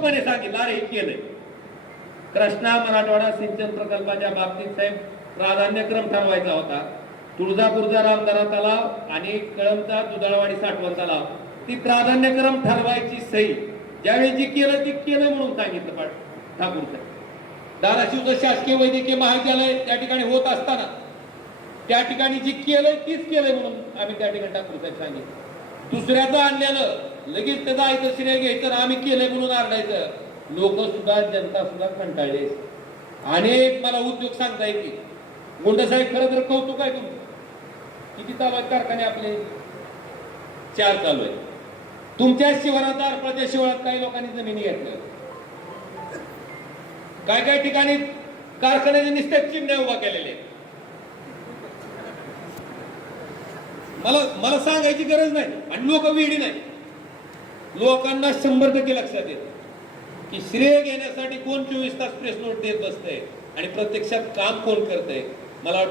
म्हणे सांगितलं अरे हे केलंय. कृष्णा मराठवाडा सिंचन प्रकल्पाच्या बाबतीत साहेब प्राधान्यक्रम ठरवायचा होता. तुळजापूरचा रामदारा तलाव आणि कळमचा दुधाळवाडी साठवण तलाव ती प्राधान्यक्रम ठरवायची सही ज्यावेळी जी केलं ती केलं म्हणून सांगितलं ठाकूर साहेब. धाराशिवचं शासकीय वैद्यकीय महाविद्यालय त्या ठिकाणी होत असताना त्या ठिकाणी जी केलंय तीच केलंय म्हणून आम्ही त्या ठिकाणी ठाकूर साहेब सांगितलं. दुसऱ्याचं आणलेलं लगेच त्याचं आयतं श्रेय घ्यायचं आम्ही केलंय म्हणून आरडायचं. लोक सुद्धा जनता सुद्धा कंटाळले. अनेक मला उद्योग सांगता येतील. गुंड साहेब खरं तर कौतुक आहे तुमचं. किती चालू आहेत कारखाने आपले? 4 चालू आहे. तुमच्या शिवारात आरपाच्या शिवारात काही लोकांनी जमिनी घेतल्या. काय काय ठिकाणी कारखान्याने निश्चित चिमण्या उभा केलेले. मला सांगायची गरज नाही आणि लोक वेडी नाही. लोकांना 100% लक्षात येत की श्रेय घेण्यासाठी कोण 24 तास प्रेस नोट देत बसतंय आणि प्रत्यक्षात काम कोण करतंय. मला